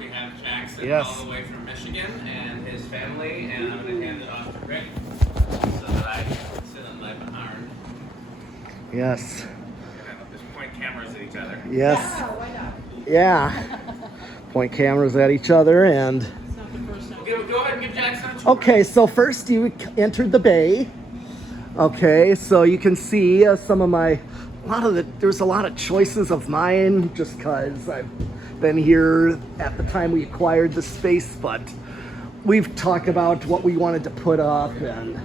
we have Jaxon Yes. all the way from Michigan and his family, and I'm going to hand it off to Rick so that I can sit on my behind. Yes. Just point cameras at each other. Yes. Yeah, why not? Yeah. Point cameras at each other and... It's not the first time. Go ahead and give Jaxon a tour. Okay, so first you entered the bay. Okay, so you can see some of my... There's a lot of choices of mine just because I've been here at the time we acquired the space, but we've talked about what we wanted to put up, and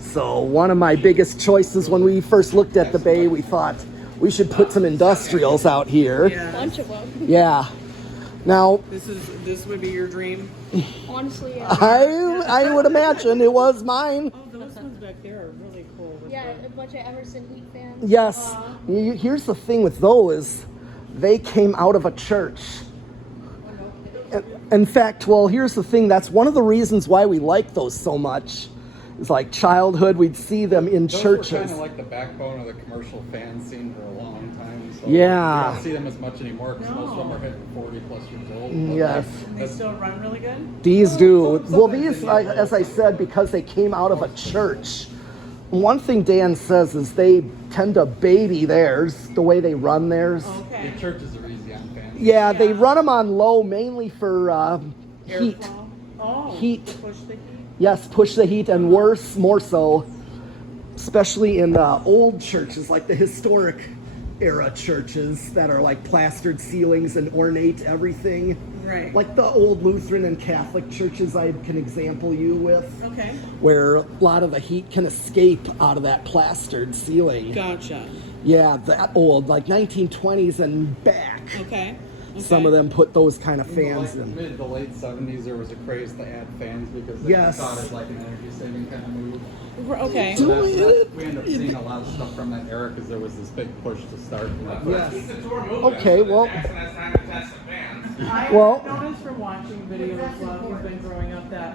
so one of my biggest choices when we first looked at the bay, we thought we should put some industrials out here. Yeah. Bunch of them. Yeah. Now, This would be your dream. Honestly, yeah. I would imagine it was mine. Oh, those ones back there are really cool. With Yeah, a bunch of Emerson Heat fans. Yes. Here's the thing with those, they came out of a church. In fact, well, here's the thing. That's one of the reasons why we like those so much. It's like childhood, we'd see them in Those churches. were kind of like the backbone of the commercial fan scene for a long time. So Yeah. You don't see them as much anymore because most of them are hitting 40 plus years old. Yes. And they still run really good? These do. Well, these, as I said, because they came out of a church. One thing Dan says is they tend to baby theirs, the way they run theirs. Okay. The churches are easy on fans. Yeah, they run them on low mainly for heat. Airflow. Oh, Heat. to push the heat. Yes, push the heat, and worse, more so, especially in old churches, like the historic era churches that are like plastered ceilings and ornate everything. Right. Like the old Lutheran and Catholic churches I can example you with, Okay. where a lot of the heat can escape out of that plastered ceiling. Gotcha. Yeah, that old, like 1920s and back. Okay. Some of them put those kind of fans in in. the mid to late 70s, there was a craze to add fans because they Yes. thought it like an energy saving kind of move. Okay. So we end up seeing a lot of stuff from that era because there was this big push to start. Yes. Keep the tour moving Okay, so that well- Jaxon has time to test the fans. I Well- noticed from watching videos while he's been growing up that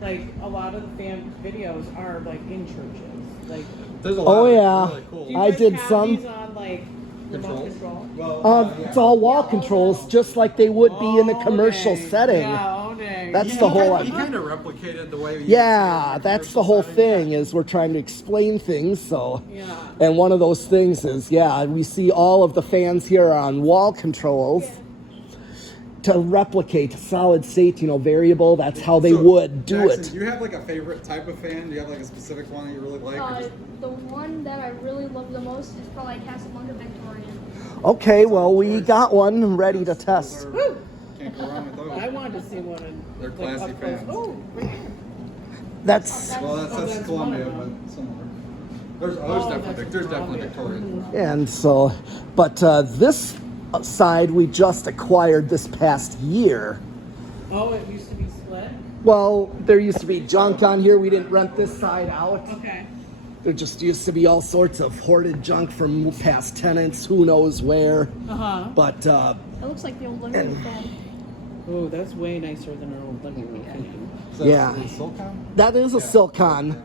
like a lot of the fan videos are like in churches. Like There's a Oh, lot yeah. of really cool. do you I guys did have some. these on like remote control? Well, It's all wall controls, just like they would be in a commercial dang. setting. Yeah, oh dang. That's the whole. He kind of replicated the way. You Yeah, see it that's in the whole commercial thing. Is we're trying to explain things. So, Yeah. and one of those things is, yeah, we see all of the fans here are on wall controls to replicate solid state, variable. That's how they So, would do Jaxon, it. Do you have like a favorite type of fan? Do you have like a specific one that you really like? Or just- The one that I really love the most is probably Casablanca Victorian. Okay, well, we got one ready to test. Those are- Can't go wrong with those. I wanted to see one in They're like, classy up close. fans. Oh, right here. That's Well, that's that's Columbia, one of but similar. There's Oh, definitely that's there's definitely Columbia. Victoria. and so, but this side we just acquired this past year. Oh, it used to be split? Well, there used to be junk on here. We didn't rent this side out. Okay. There just used to be all sorts of hoarded junk from past tenants, who knows where. Uh-huh. But It looks like the old living room fan. Oh, that's way nicer than our old living room fan. So Yeah. that's the Silicon? that is a Silcon.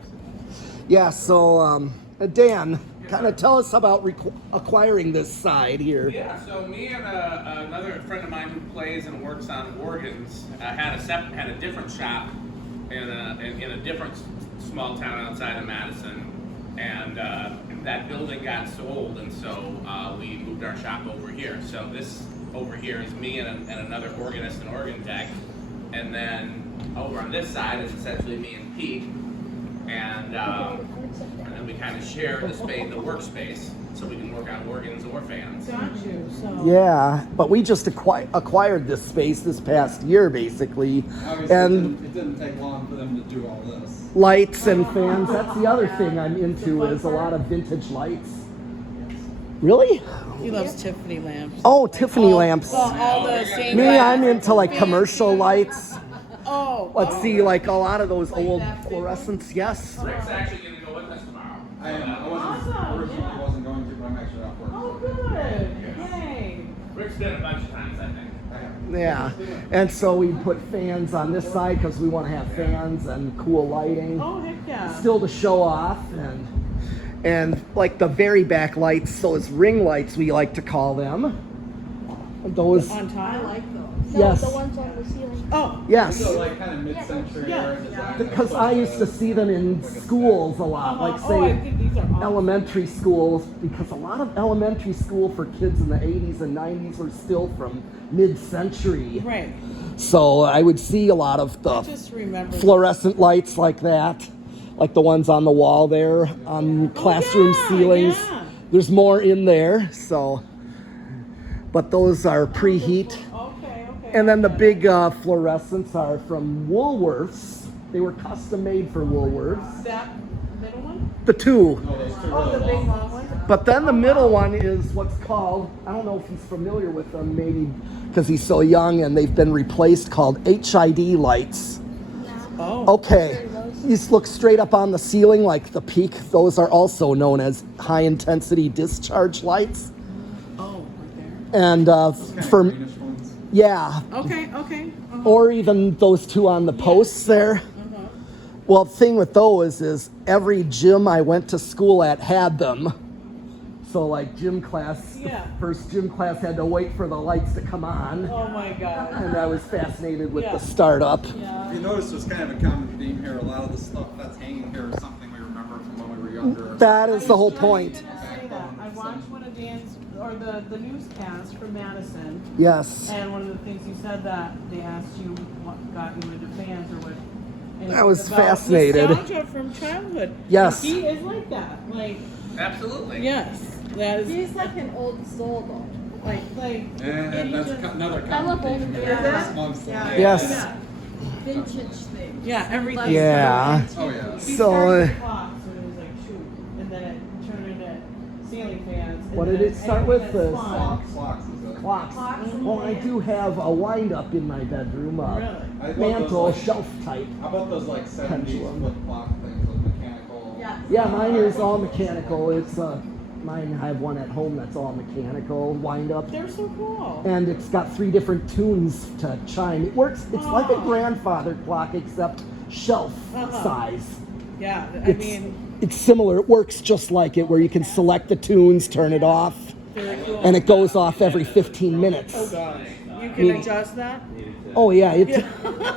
Yeah, so Dan, kind of tell us about acquiring this side here. Yeah, so me and another friend of mine who plays and works on organs had a different shop in a different small town outside of Madison, and that building got sold, and so we moved our shop over here. So this over here is me and another organist and organ tech, and then over on this side is essentially me and Pete, and then we kind of share the space, the workspace, so we can work on organs or fans. Got you, so. Yeah, but we just acquired this space this past year, basically, Obviously, and it didn't take long for them to do all this. lights and fans. That's the other thing I'm into is a lot of vintage lights. Really? He loves Tiffany lamps. Oh, Tiffany lamps. All the same. Me, I'm into like commercial lights. Oh. Let's see, like a lot of those old fluorescents. Yes. Rick's actually going to go with us tomorrow. Awesome, Originally yeah. wasn't going to, but I'm actually off work. Oh, good. Yay. Rick's been a bunch of times, I think. Yeah. And so we put fans on this side because we want to have fans and cool lighting, Oh, heck yeah. still to show off, and like the very back lights, those ring lights we like to call them. Those. On top. No, Yes. the ones on on the ceiling. Oh, Yes. So like kind of mid-century Yeah. era design. Because I used to see them in schools a lot, like oh, I say think these are awesome. elementary schools, because a lot of elementary school for kids in the 80s and 90s were still from mid-century. Right. So I would see a lot of I the just remember. fluorescent lights like that, like the ones on the wall there on classroom yeah, ceilings. yeah. There's more in there, so. But those are preheat. Okay. And then the big fluorescents are from Woolworths. They were custom made for Woolworths. That middle one? The two. Oh, those two Oh, the really big long long one? But then the middle one is what's called, I don't know if he's familiar with them, maybe because he's so young and they've been replaced, called HID lights. Oh. Okay, these look straight up on the ceiling like the peak. Those are also known as high intensity discharge lights. Oh, right there. And kind of for, greenish ones. yeah, Okay. or even those two on the posts there. Well, the thing with those is every gym I went to school at had them. So like gym class, Yeah. the first gym class had to wait for the lights to come on. Oh my God. And I was fascinated with Yeah. the startup. Yeah. If you notice, there's kind of a common theme here. A lot of the stuff that's hanging here is something we remember from when we were younger. That is the whole I was point. just gonna say that. I watched one of Dan's, or the newscast from Madison, Yes. and one of the things you said that they asked you what got you into fans or what. And I it was about fascinated. Nostalgia from childhood. Yes. He is like that. Like, Absolutely. yes, that is. He's like an old soul though. Like. And that's just- another I love common old theme. movies. Amongst them. Yeah. Yes. Yeah. Vintage thing. Yeah, everything. Yeah. Oh yeah. He So, started with clocks and it was like shoot, and then it turned into ceiling fans. and What did then it start with? everything The that's Clocks. fun. Clocks is a Clocks. Well, I do have a wind up in my bedroom, Really? I love mantle, those, like, shelf type. How about those like 70s Pendulum. flip clock things with mechanical? Yeah. Yeah, mine is all mechanical. It's mine. I have one at home that's all mechanical wind up. They're so cool. And it's got 3 different tunes to chime. It works. It's like a grandfather clock, except shelf size. Yeah, I It's, mean, it's similar. It works just like it, where you can select the tunes, turn it off, very cool. and it goes off every 15 minutes. You can adjust that, Oh yeah, it's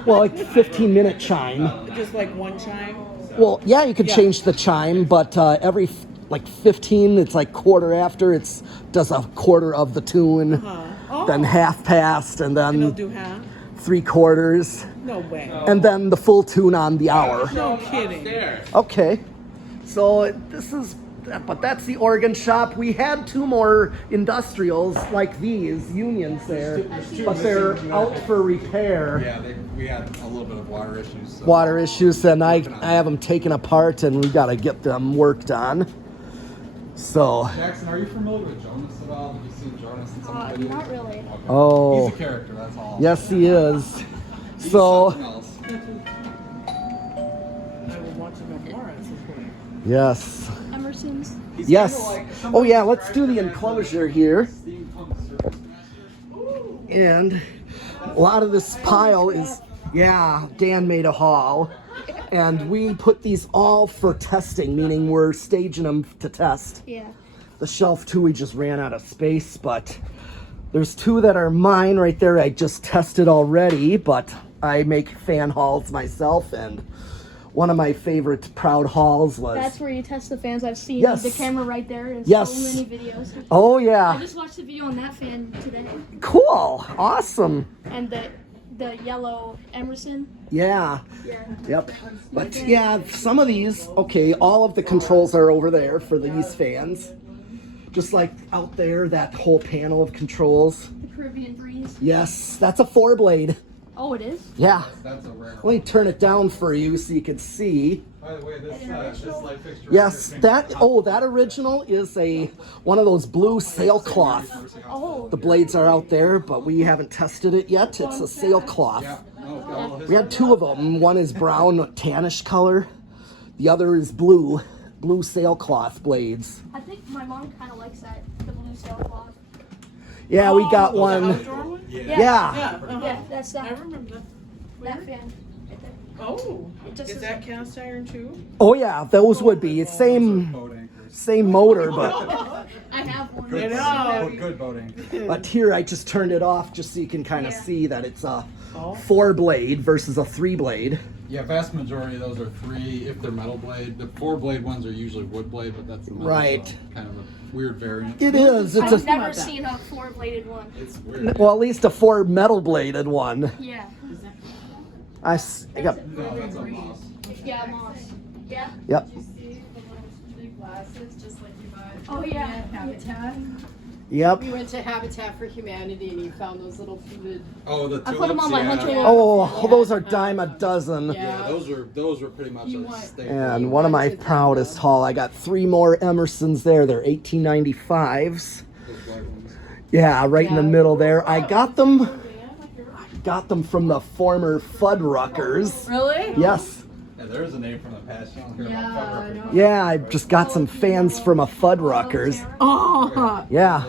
well, like 15-minute chime. just like one chime. Well, yeah, you could Yeah. change the chime, but every like 15, it's like quarter after. It's does a quarter of the tune, Oh. then half past, and And they'll then do half. 3/4. No way. And then the full tune on the hour. No kidding. Upstairs. Okay. So this is, but that's the organ shop. We had 2 more industrials like these, unions there, but they're out for repair. Yeah, we had a little bit of water issues. So. Water issues, and I have them taken apart, and we got to get them worked on. So, Jaxon, are you familiar with Jonas at all? Have you seen Jonas in some videos? Not really. Okay. oh, He's a character, that's all. yes, he is. He's So, something else. I will watch them more at some point. yes. Emerson's. He's Yes. kinda like- Oh yeah, let's do the enclosure here. Steampunk circus master. And a lot of this pile is, yeah, Dan made a haul. And we put these all for testing, meaning we're staging them to test. Yeah. The shelf too, we just ran out of space, but there's 2 that are mine right there. I just tested already, but I make fan hauls myself, and one of my favorite proud hauls was, That's where you test the fans. I've seen Yes. the camera right there in Yes. so many videos. oh I yeah, just watched the video on that fan today. cool, awesome, And the yellow Emerson. yeah. Yeah. Yep. But yeah, some of these, okay, all of the controls are over there for these fans. Just like out there, that whole panel of controls. The Caribbean Breeze. Yes, that's a 4-blade. Oh, it is? Yeah. That's a rare Let one. me turn it down for you so you can see. By the way, this light fixture. Yes, right here that, came oh, that original is one of those blue sailcloth. Oh. The blades are out there, but we haven't tested it yet. It's a sailcloth. Yeah. No, it's got a little We had 2 of them. One is brown, tannish color. The other is blue sailcloth blades. I think my mom kind of likes that, the blue sailcloth. Yeah, we got The one. outdoor one? Yeah. Yeah. Yeah, that's I that, remember that. that fan right there. Oh, It just is is- that cast iron too? Oh yeah, those would be. It's same boat anchors. same motor, but I have one. I know. Good boat anchors. here I just turned it off just so you can kind of see that it's a Oh. 4-blade versus a 3-blade. Yeah, vast majority of those are 3 if they're metal blade. The 4-blade ones are usually wood blade, but that's the metal, Right. so kind of a weird variant. It is. It's I've a never seen a 4-bladed one. It's weird. well, at least a 4 metal bladed one. Yeah. I got. No, that's a moss. Yeah, moss. Yeah. Yep. Did you see the little big glasses, just like you buy? Oh, yeah. At Habitat. Yep. We went to Habitat for Humanity and you found those little fluted. Oh, the I put 'em tulips, on my yeah. hunter. Oh, those are dime a dozen. Yeah, those were pretty much You a want- staple. And one of my proudest haul, I got 3 more Emersons there. They're 1895s. Those black ones. Yeah, right in the Yeah. middle there. I got them from the former Fuddruckers. Really? Yes. Yeah, there's a name from the past. You don't hear Yeah, about I Fuddruckers know. much. Yeah, I just got some fans from a Fuddruckers. Oh, Yeah.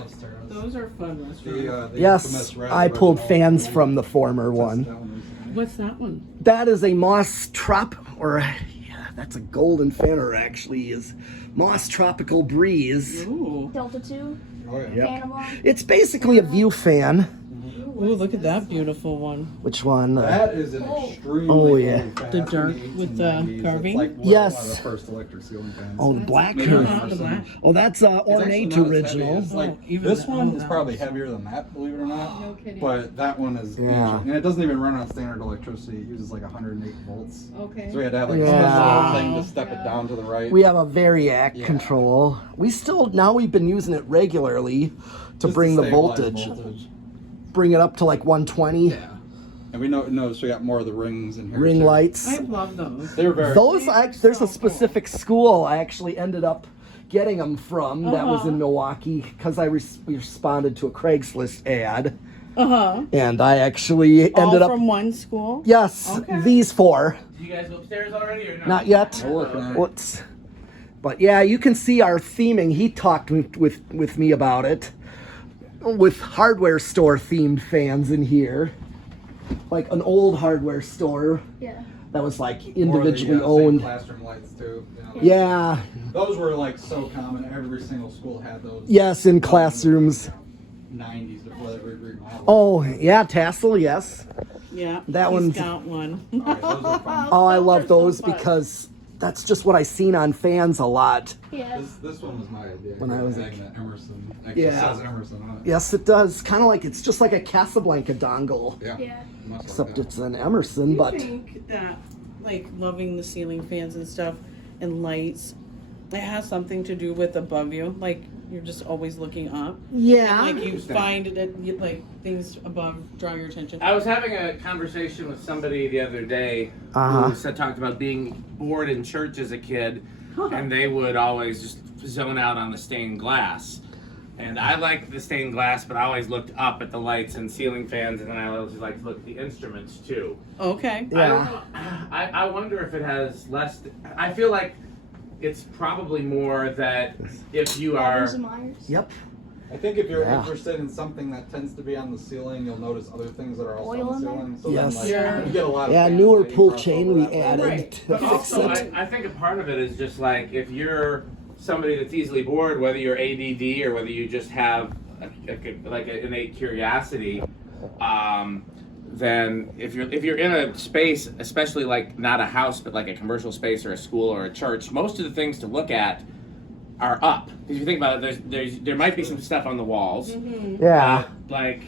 Those are fun restaurants. The Yes, infamous Red I pulled Original. fans from the former one. What's that one? That is a Moss Trop, or yeah, that's a golden fenner actually, is Moss Tropical Breeze. Ooh. Delta 2. Oh, yeah. Yep. Panama. It's basically a view fan. Ooh, look at that beautiful one. Which one? That is an extremely Oh, yeah. old fan The from dark 80s with and the 90s. carving? It's like Yes. one of the first electric ceiling fans. Oh, the black Maybe curve. the black. Oh, that's It's actually ornate not as heavy original. as, like, Oh, even this that- one oh, is that probably was- heavier than that, believe it or not. no kidding. But that one is Yeah. ancient. And it doesn't even run on standard electricity. It uses like 108 volts. Okay. So we had to have like Yeah. a special thing to step it down to the right. We have a variac Yeah. control. Now we've been using it regularly to Just bring the stabilize voltage. Bring it up to like 120. Yeah. And we noticed we got more of the rings in here. Ring too. lights. I love those. They're very. Those, there's so a specific school I actually ended up getting them from that was in Milwaukee because I responded to a Craigslist ad. Uh-huh. And I actually All ended up. from one school? Yes, Okay. these 4. Did you guys go upstairs already or not? Not yet. We're working on it. What's- But yeah, you can see our theming. He talked with me about it. With hardware store themed fans in here. Like an old hardware store Yeah. that was like More of the, individually same owned. classroom lights too. You know. Yeah. Those were like so common. Every single school had those. Yes, in classrooms. 90s before they remodeled. Oh, yeah, tassel, yes. Yeah. That he's one's- got one. Oh, yeah, those are fun. Oh, I love are so those fun. because that's just what I seen on fans a lot. Yeah. This one was my idea. When I was a Hang that Emerson. Yeah. Actually says Emerson on it. Yes, it does. Kind of like it's just like a Casablanca dongle, Yeah. Yeah. Much like except that. it's an Emerson. Do you But think that, like, loving the ceiling fans and stuff and lights, it has something to do with above you? Like, you're just always looking up? yeah, Like, you find that, like, things above draw your attention? I was having a conversation with somebody the other day Uh-huh. who talked about being bored in church as a kid, and they would always just zone out on the stained glass. And I liked the stained glass, but I always looked up at the lights and ceiling fans, and then I always like to look at the instruments too. Okay. I don't yeah. know. I wonder if it has less. I feel like it's probably more that if you are. Myers and Myers. Yep. I think if you're Yeah. interested in something that tends to be on the ceiling, you'll notice other things that are also Oil on in the there? ceiling. So Yes. then, like, Yeah. you get a lot of Yeah, fans newer that you pull cross chain over we that way. added Right. to But fix also, it. I think a part of it is just like if you're somebody that's easily bored, whether you're ADD or whether you just have like an innate curiosity, then if you're in a space, especially like not a house but like a commercial space or a school or a church, most of the things to look at are up. Because if you think about it, there might be some stuff on the walls, Yeah. like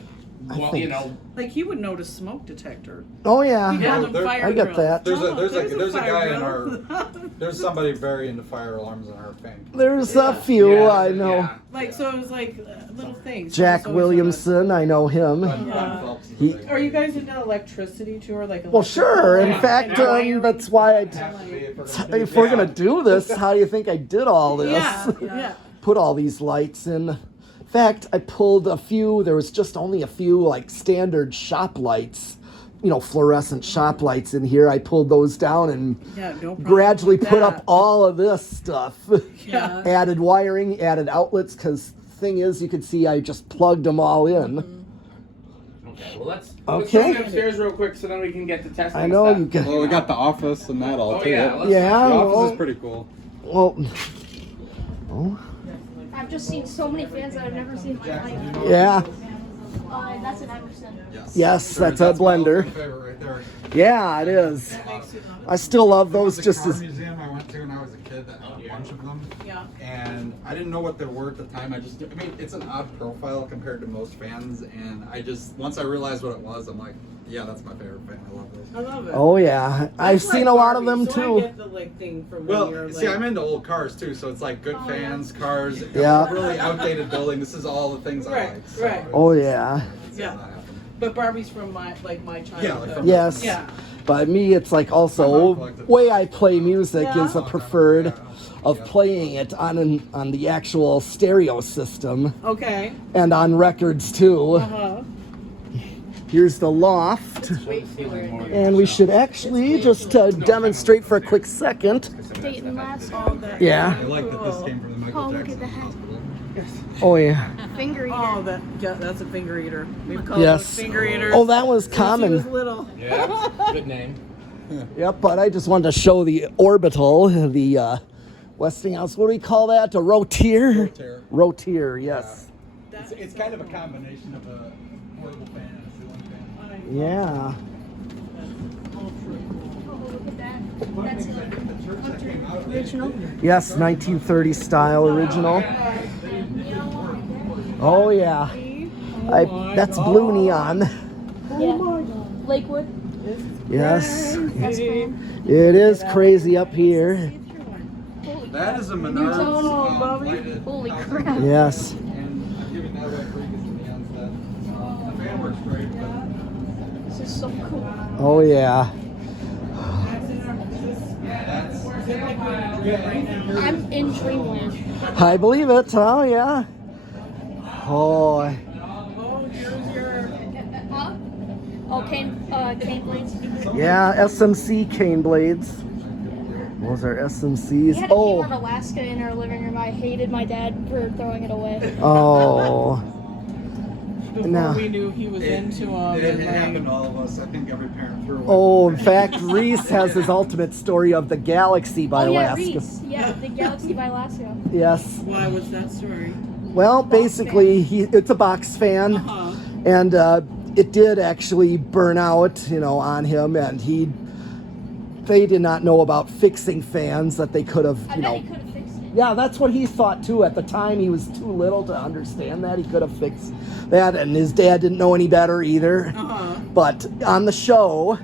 I well, think- you know. Like, he would notice smoke detector. Oh yeah. He called them there- fire I get drills. that. There's a- Oh, there's a fire guy in drill. There's somebody very into fire alarms in our thing. There's a few Yeah, I know. yeah. Like, so it was like little things. Jack So it's Williamson, I know him. Glenn Yeah. Phelps is a He- big Are you one. guys into electricity too, or like? Well, sure. In Yeah. fact, Yeah. that's why I. Has to be If we're gonna do this, how do you think I did all this? Yeah. Put all these lights in. In fact, I pulled a few. There was just only a few like standard shop lights, fluorescent shop lights in here. I pulled those down and Yeah. No problem. gradually with put that. up all of this stuff. Yeah. Added wiring, added outlets. Because thing is, you can see I just plugged them all in. Okay, well let's Okay. go upstairs real quick so then we can get to testing. I know stuff. you can. Well, we got the office and that all Oh too. yeah, let's- Yeah. The office well- is pretty cool. Well. Oh. I've just seen so many fans that I've never seen in my life. Yeah. That's an Emerson. Yes, Sure, that's a my blender. ultimate favorite right there. Yeah, it is. I still love those There was a just car as. museum I went to when I was a kid that had a bunch of them. Yeah. And I didn't know what they were at the time. I mean, it's an odd profile compared to most fans. And once I realized what it was, I'm like, yeah, that's my favorite fan. I love those. I love it. Oh yeah, I've seen a lot of them So I too. get the like thing from when you're Well, see, like, I'm into old cars too, so it's like good fans, cars, Yeah. really outdated building. This is all the things I Right, like. So right. it's- Oh yeah. yeah. that happened. But Barbie's from my childhood. Yeah, like from- Yes. Yeah. But me, it's like My also mom collected way I play music Yeah. is a preferred Yeah. of Yeah. playing it on the actual stereo system Okay. and on records too. Uh-huh. Here's the loft, and we should actually just demonstrate for a quick second. Dayton last. Oh, that Yeah. I like that this came from the Michael Oh, look at Jackson that. hospital. Oh yeah. Finger eater. Oh, that's a finger eater. We've called Yes. those finger eaters. Oh, that was since he was common. little. Yeah, good name. Yep. But I just wanted to show the orbital, the Westinghouse. What do we call that? A rotier. Rotier. Rotier. Yes. It's kind of a combination of a portable fan and a ceiling fan. Yeah. Oh, look at that. One That's thing is, I think the church that came out of it, original. Yes. 1930 style original. Oh yeah. That's blue neon. Yeah. Lakewood. Yes. That's cool. It is crazy up here. that is a Menards lighted Holy house. crap. Yes. And I'm giving that away free because the neon's dead. The fan works great, but This is so cool. Oh yeah. that's I'm in dreamland. I believe it. Oh yeah. Oh. Oh, here's your. Huh? Oh, cane blades. Yeah. SMC cane blades. Those are We SMCs. had a Oh. Kmart Alaska in our living room. I hated my dad for throwing it away. Oh. Before No. we knew he was into it and happened like, to all of us. I think every parent threw away. Oh, in fact, Reese has his ultimate story of the galaxy by Oh yeah, Alaska. Reese. Yeah, the Galaxy by Alaska. Yes. why was that story? Well, basically, it's a box fan, Uh-huh. and it did actually burn out, on him, and they did not know about fixing fans that they could have, I bet he could have fixed it. Yeah, that's what he thought too. At the time, he was too little to understand that. He could have fixed that, and his dad didn't know any better either. Uh-huh. But on the show,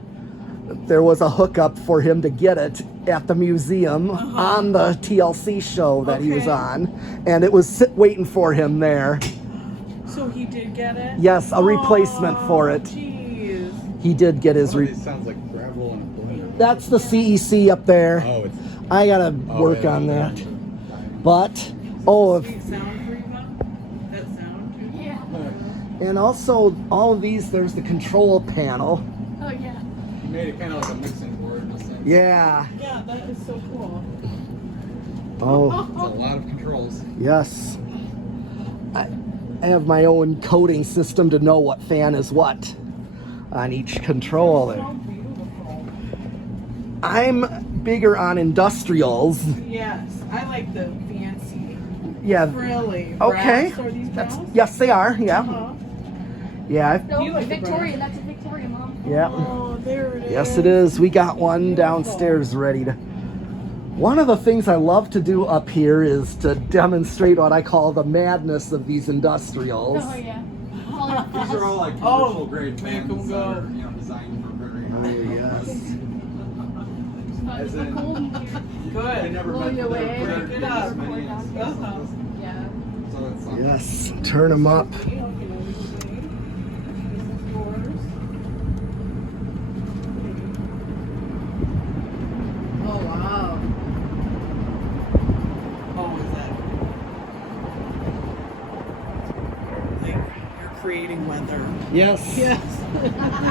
there was a hookup for him to get it at the museum on the TLC show that he was Okay. on, and it was waiting for him there. So he did get it? Yes, a replacement for it. Jeez. He did get his. One of these sounds like gravel and a blender. That's the CEC up there. Oh, it's. I gotta work yeah, on yeah. that. But if Sweet sound for you, Bob? That sound too? Yeah. and also all of these, there's the control panel. Oh yeah. You made it kind of like a mixing board. Just like, Yeah. Yeah, that is so cool. Oh. It's a lot of controls. Yes. I have my own coding system to know what fan is what on each controller. So beautiful. I'm bigger on industrials. Yes, I like the fancy, Yeah. frilly. Okay. Brass. Are these That's brass? yes, they are. Yeah. Uh-huh. Yeah. No, You like the Victoria. That's a Victoria, Mom. Yeah. Oh, there it is. Yes, it is. We got one downstairs ready to. One of the things I love to do up here is to demonstrate what I call the madness of these industrials. Oh yeah. These are all like Oh, commercial grade make fans 'em that are, go. designed for very Oh, high yes. As in, they Good. never Blow meant you for away. them to Break it be up. this many and stuff. Uh-huh. Yeah. So it's like, Yes. Turn them up. Okay, this is yours. Oh wow. Oh, is that? Like you're creating weather. Yes. Yes.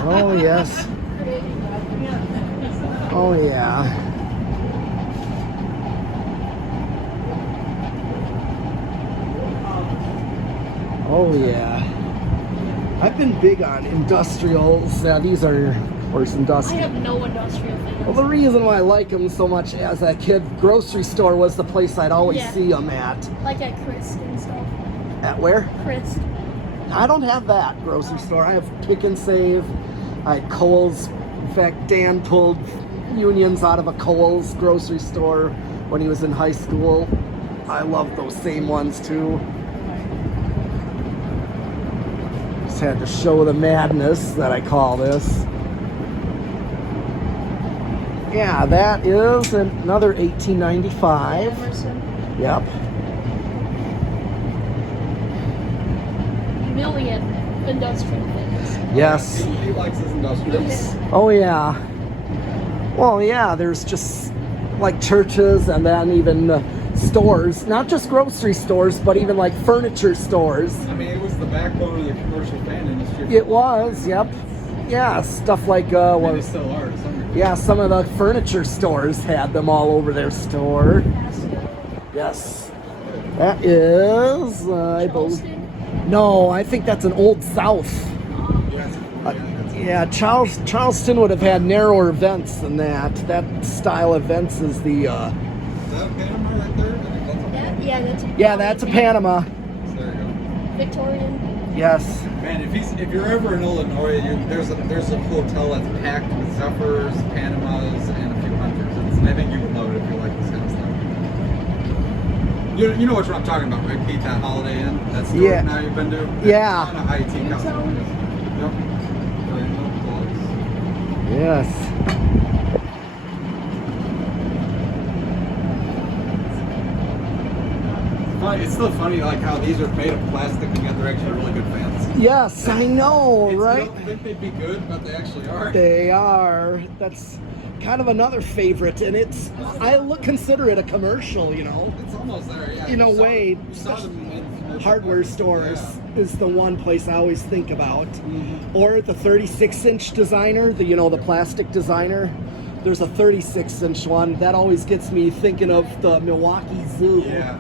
Oh yes. Oh yeah. Oh yeah. I've been big on industrials. These are, of course, I industrial. have no industrial Well, fans. the reason why I like them so much as a kid, grocery store was the place I'd always Yeah. see them at. Like at Christ and stuff. At where? Christ. I don't have that grocery store. I have Pick and Save. I had Kohl's. In fact, Dan pulled Unions out of a Kohl's grocery store when he was in high school. I love those same ones too. Just had to show the madness that I call this. Yeah, that is another 1895. Emerson. Yep. Million industrial things. Yes. He likes his industrials. Oh yeah. Well, yeah, there's just like churches and then even stores, not just grocery stores, but even like furniture stores. I mean, it was the backbone of the commercial fan industry. It was, yep. Yeah, stuff like, I mean, well, they still are to some degree. yeah, some of the furniture stores had them all over their store. Yes. That is, I believe. Charleston. No, I think that's an Old South. Yeah, Charleston would have had narrower vents than that. That style of vents is the. Is that a Panama right there? I think that's a Panama. That's a Yeah, that's a Panama. There you go. Victorian. Yes. Man, if you're ever in Illinois, there's a hotel that's packed with Zephyrs, Panamas, and a few Hunters. I think you would love it if you like this kind of stuff. You know what I'm talking about, right? Pete, that Holiday Inn, that store Yeah. now you've been to. Yeah. It's on a high tea customer. Yep. Really, no plugs. Yes. It's still funny, like how these are made of plastic and yet they're actually really good fans. Yes, I know, right? You don't think they'd be good, but they actually are. They are. That's kind of another favorite, and consider it a commercial, you know. It's almost there, yeah. In a You saw way, them- you saw them in commercial Hardware parts. stores Yeah. is the one place I always think about. Mhm. Or the 36-inch designer, the plastic designer. There's a 36-inch one that always gets me thinking of the Milwaukee Zoo. Yeah,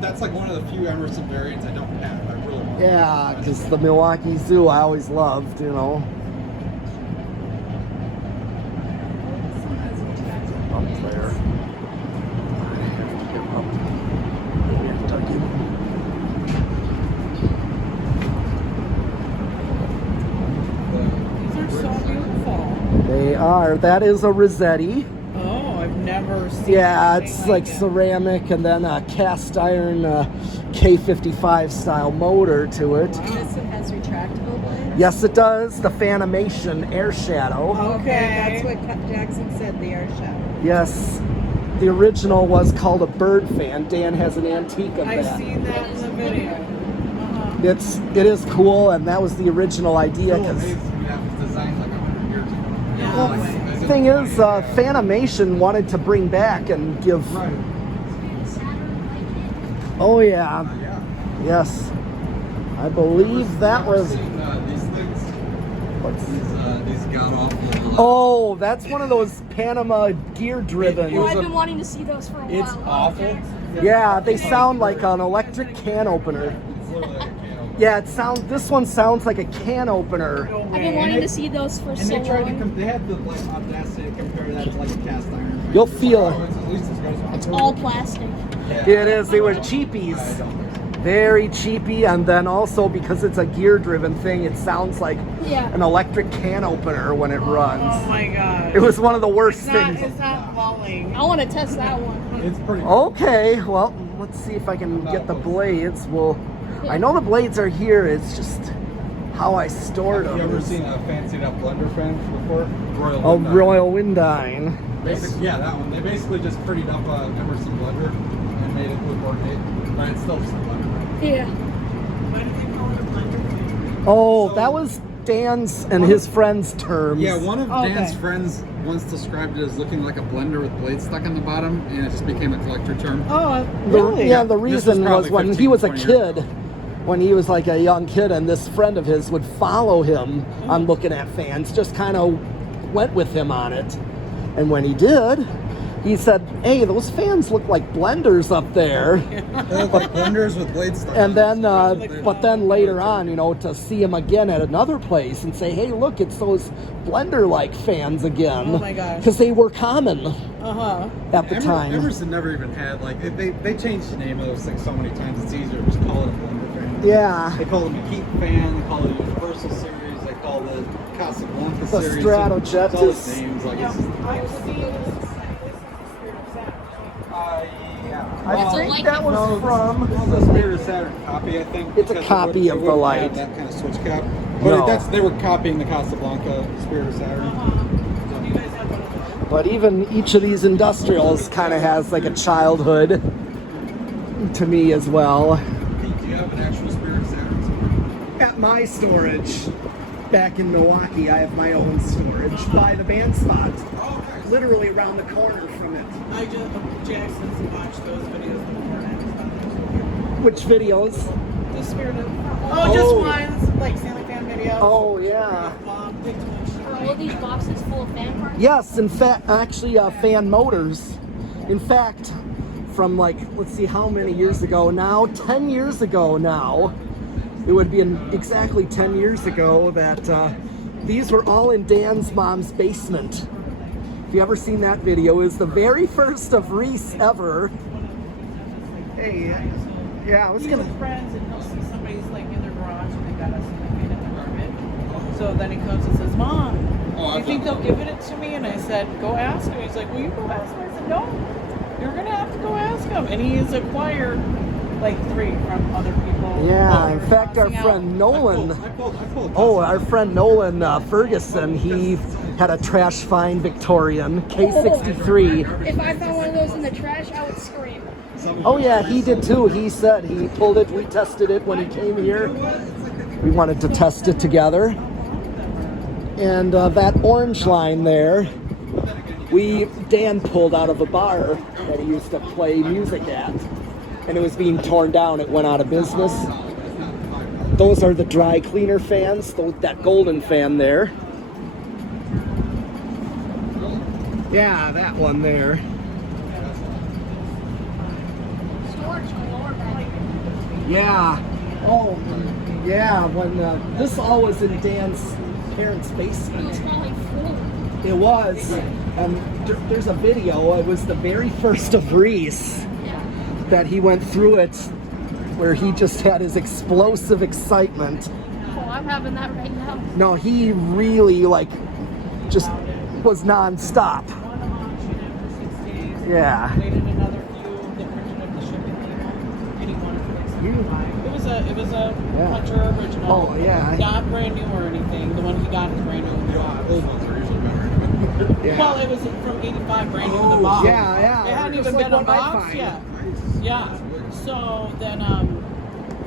that's like one of the few Emerson variants I don't have. I really want. Yeah, because the Milwaukee Zoo I always loved, you know. Up there. I have to get up. Here, Dougie. These are so beautiful. They are. That is a Rossetti. Oh, I've never seen. Yeah, anything it's like it. ceramic and then a cast iron K55 style motor to it. This one has retractable blades. Yes, it does. The Fanimation Air Shadow. Okay. That's what Jaxon said, the air shadow. Yes. The original was called a bird fan. Dan has an antique of I've that. seen that in the video. Uh-huh. It is cool, and that was the original idea. Still Because amazing. Yeah, it was designed like 100 years ago. Yeah. well, Like, the thing is, Fanimation wanted to bring back and give. Right. Oh yeah, Yeah. yes. I believe that Ever was. seen, these things. What's, These god awful. oh, that's one of those Panama gear-driven. It Oh, was I've a- been wanting to see those for a while. It's awful. Yeah, they sound like an electric can opener. It's literally like a can opener. Yeah, it sounds. This one sounds like a can opener. No I've way. been wanting to see those for And so they tried to long. they had the like audacity to compare that to like a cast iron. You'll feel it. Oh, it's at least as good as It's all plastic. Yeah. It is. They were I cheapies. don't think so. Very cheapy, and then also because it's a gear-driven thing, it sounds like Yeah. an electric can opener when it Oh runs. my god. It was one of the worst It's not, things. it's not falling. I want to test that one. It's pretty. Okay, well, let's see if I can get the blades. Well, I know the blades are here. It's just how I stored Have you them. ever seen a fancied up blender fan before? Royal. A Windine. Royal Windine. Basically, yeah, that one. They basically just prettied up a Emerson blender and made it look ornate, but it's still just a blender. Yeah. Why do they call it a blender? Oh, So- that was Dan's and his friends' terms. Yeah, one of Okay. Dan's friends once described it as looking like a blender with blades stuck in the bottom, and it just became a collector term. Oh, The, really? yeah, the This was reason was probably when 15, he was a 20 years kid, ago. when he was like a young kid, and this friend of his would follow him on looking at fans, just kind of went with him on it. And when he did, he said, "Hey, those fans look like blenders up there." They look like blenders with blades stuck. And then, They- but then later on, to see him again at another place and say, "Hey, look, it's those blender-like fans again." Oh my gosh. Because they were common Uh-huh. at the time. Emerson never even had they changed the name of those things so many times. It's easier to just call it a blender fan. Yeah. They call it the Keaton fan. They call it the Universal Series. They call it the Casablanca The Series. Stratojet It's all is- the names. Like it's, I've seen this. yeah. I It's think like that was No, from. this is a Spirit of Saturn copy, I think. It's a because copy it of the wouldn't light. have that kind of switch cap. No. But they were copying the Casablanca Spirit of Saturn. Do you guys have one of those? But even each of these industrials kind of has like a childhood to me as well. Do you have an actual Spirit of Saturn somewhere? At my storage, back in Milwaukee, I have my own storage by the band spot, Oh, nice. literally around the corner from it. I just Jaxon's watched those videos before. And I just thought they were so weird. Which videos? The spirit of just ones like ceiling fan videos. Oh yeah. Big twin Are all these boxes full of fan parts? Yes, in fact, actually, fan motors. In fact, from like, let's see how many years ago now, 10 years ago now, it would be exactly 10 years ago that these were all in Dan's mom's basement. If you ever seen that video, it was the very first of Reese ever. Hey, yeah, I was He's gonna. with friends and he'll see somebody's like in their garage and they got a ceiling fan in the garbage. So then he comes and says, "Mom, do you think they'll give it to me?" And I said, "Go ask him." He's like, "Will you go ask him?" I said, "No, you're gonna have to go ask him." And he's acquired like 3 from other people. Yeah, while we in were fact, our crossing out. friend Nolan. I pulled Oh, our friend Nolan Ferguson, he had a trash find Victorian K63. If I found one of those in the trash, I would scream. Oh yeah, he did too. He said he pulled it. We tested it when he came here. We wanted to test it together. And that orange line there, Dan pulled out of a bar that he used to play music at, and it was being torn down. It went out of business. Those are the dry cleaner fans. That golden fan there. Yeah, that one there. Storage in the lower back. Yeah. Oh, yeah. When this all was in Dan's parents' It was basement. probably full. It was. And there's a video. It was the very first of Reese Yeah. that he went through it, where he just had his explosive excitement. Oh, I'm having that right now. No, he really just was nonstop. One auction after 6 days. Yeah. Waited another few. They printed up the shipping label. And he wanted for like 75. It was a Yeah. Hunter original. Oh, yeah. Not brand new or anything. The one he got is brand new in the box. Old ones are usually better. Yeah. Well, it was from 85, brand new in Oh, the box. yeah. It hadn't Just even like been what I unboxed find. yet. Yeah. So then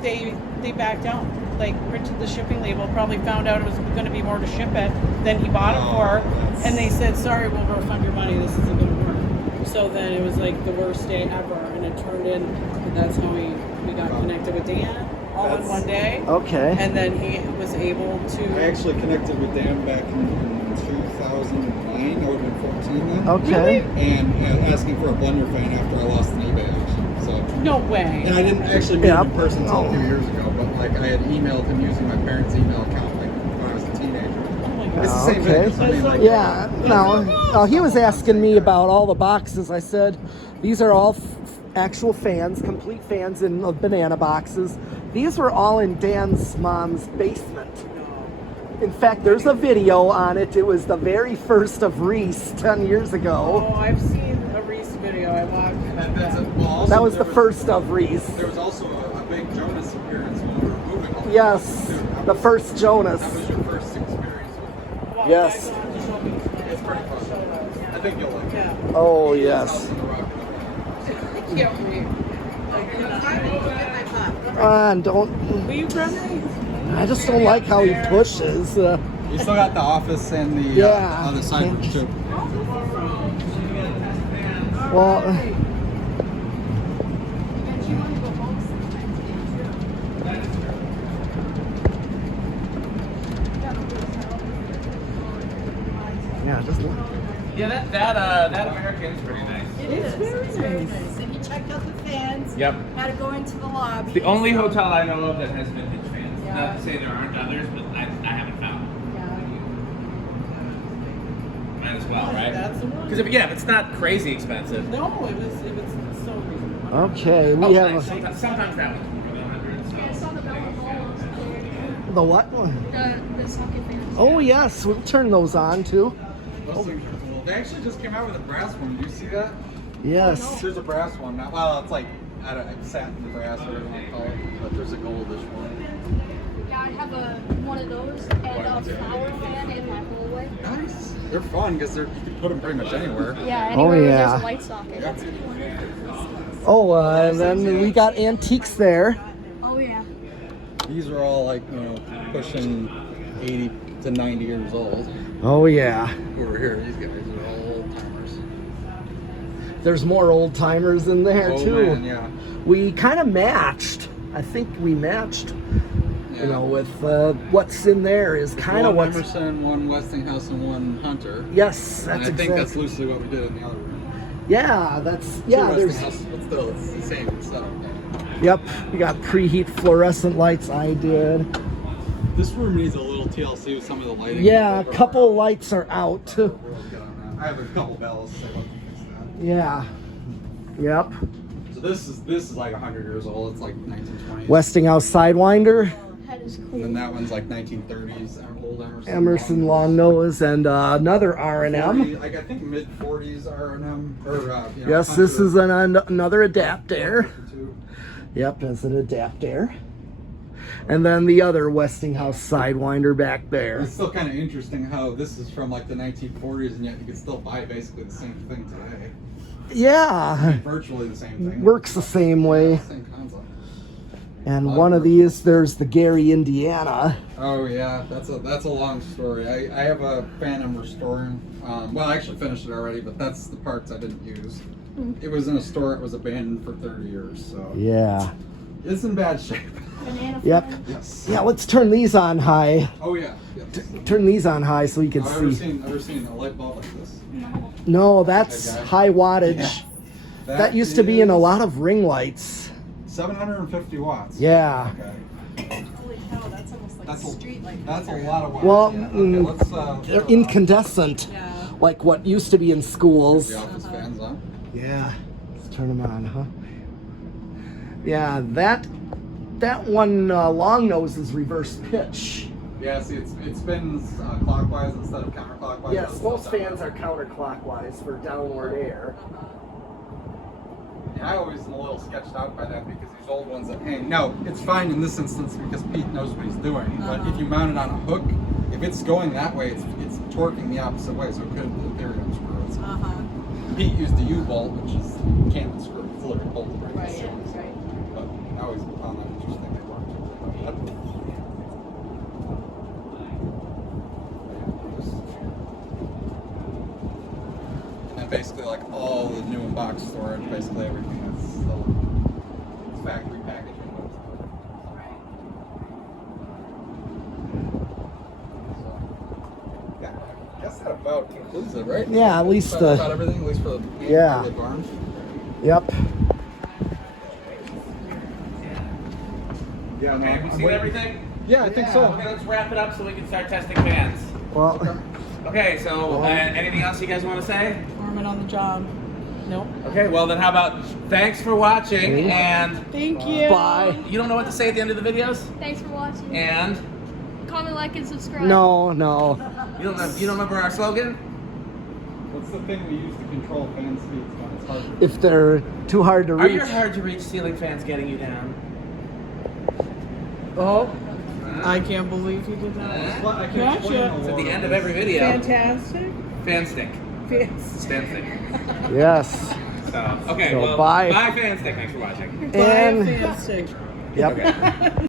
they backed out. Like printed the shipping label, probably found out it was going to be more to ship it than he bought it for, and they said, "Sorry, we'll refund your money. This isn't going to work." So then it was like the worst day ever, and it turned in. And that's how we got connected with Dan all in one day. Okay. And then he was able I to. actually connected with Dan back in 2009. I would have been 14 then. Okay. And asking for a blender fan after I lost an eBay auction. So, No way. and I didn't actually meet Yeah. him in person until a few years ago, but like I had emailed him using my parents' email account like when I was a teenager. Oh my God. It's the same Okay. thing. I mean, like, Yeah, no. He was asking me about all the boxes. I said, these are all actual fans, complete fans in banana boxes. These were all in Dan's mom's basement. In fact, there's a video on it. It was the very first of Reese 10 years ago. Oh, I've seen a Reese video. I watched. And that's it. Well, also, That was the there first of Reese. There was also a big Jonas appearance when we were moving. All the Yes, boxes, too. That the was- first Jonas. That was your first experience with it. Well, Yes. guys, you'll have to show me. It's pretty fun. I think you'll like it. Yeah. Oh, House yes. on the Rock. Yeah. And don't. Will you grab me? I just don't like how he pushes. You still got the office and the Yeah. other side room too. Well, yeah, just look. Yeah, that American's pretty nice. It is. It's very nice. And he checked out the fans. Yep. Had to go into the lobby. It's the only hotel I know of that has vintage fans. Yeah. Not to say there aren't others, but I haven't found. Might as well, right? That's the one. Because if it's not crazy expensive. No, it was so reasonable. Okay, we Oh, have nice. a. Sometimes that one's more than 100. So. Yeah, I saw the bell. The what? The socket fans. Oh yes, we'll turn those on too. Those things are cool. They actually just came out with a brass one. Do you see that? Yes. There's a brass one now. Well, it's like, I don't know, satin brass, whatever you want to call it. But there's a goldish one. Yeah, I have one of those and a flower fan in my hallway. Nice. They're fun because you can put them pretty much anywhere. Yeah, anywhere where yeah. there's a light socket. Yeah. That's cool. Oh, and then we got antiques there. Oh yeah. These are all like, pushing 80 to 90 years old. Oh yeah. Over here, these guys are all old timers. There's more old timers in there Oh, too. man, yeah. We kind of matched. I think we matched. Yeah. You know, with what's in there is kind of one what's. Emerson, one Westinghouse, and one Hunter. Yes, And that's I think that's exactly. loosely what we did in the other room. Yeah, that's yeah. Two There's. Westinghouse, but still, it's the same setup. Yep, we got preheat fluorescent lights. I did. This room needs a little TLC with some of the lighting. Yeah, a couple lights are out. We'll get on that. I have a couple bells. So I'll fix that. Yeah. Yep. So this is like 100 years old. It's like 1920s. Westinghouse Sidewinder, That is And cool. then that one's like 1930s. Old Emerson. Emerson Long Nose, and another R&M. 40, like I think mid 40s R&M. Or Yes, this is another adapter. 52. Yep, it's an adapter. And then the other Westinghouse Sidewinder back there. It's still kind of interesting how this is from like the 1940s, and yet you can still buy basically the same thing today. Yeah, Virtually the same thing. works the same way. Same concept. And one of these, there's the Gary, Indiana. Oh yeah, that's a long story. I have a fan I'm restoring. Well, I actually finished it already, but that's the parts I didn't use. It was in a store. It was abandoned for 30 years, so Yeah. it's in bad shape. Banana Yep. fan. Yes. Yeah, let's turn these on high. Oh yeah. Yes. Turn these on high so we can I've see. ever seen a light bulb like this. No. No, that's Okay. high wattage. Yeah. That used to be in a is lot of ring lights. 750 watts. Yeah. Okay. Holy cow, that's almost like That's a street light. That's a lot of watts. Well, yeah. Okay, let's. They're turn it on. incandescent, Yeah. like what used to be in schools. The office fans on. Yeah. Let's turn them on, huh? Yeah, that one long nose is reverse pitch. Yeah, see, it spins clockwise instead of counterclockwise. Yes, most fans are counterclockwise for downward air. And I always am a little sketched out by that because these old ones that hang. No, it's fine in this instance because Pete knows what he's doing. But if you mount it on a hook, if it's going that way, it's torquing the opposite way, so it could in theory unscrew it. Uh-huh. Pete used the U-bolt, which is you can't unscrew. It's literally bolted right. Right, in. yeah, right. But I always found that interesting. They weren't. And basically, like all the new box storage, basically everything that's still it's factory packaging. So, yeah, I guess that about concludes it, right? Yeah, at least about everything, at least for the Yeah. for the barn. Yep. Yeah, Okay, have we seen everything? Yeah, I think so. Okay, let's wrap it up so we can start testing fans. Well, Okay, so anything else you guys want to say? Foreman on the job. Nope. Okay, well then how about thanks for watching, and Thank you. bye. you don't know what to say at the end of the videos? Thanks for watching. And Comment, like, and subscribe. No. you don't remember our slogan? What's the thing we use to control fan speeds when it's hard? If they're too hard to Are reach. your hard to reach ceiling fans getting you down? Oh, I can't believe you did that. I can Gotcha. explain It's at the end of every video. Fantastic. Fan stick. Fantastic. Fan stick. Yes. So, okay, So well, bye. bye fan stick. Thanks for watching. And Fantastic. yep.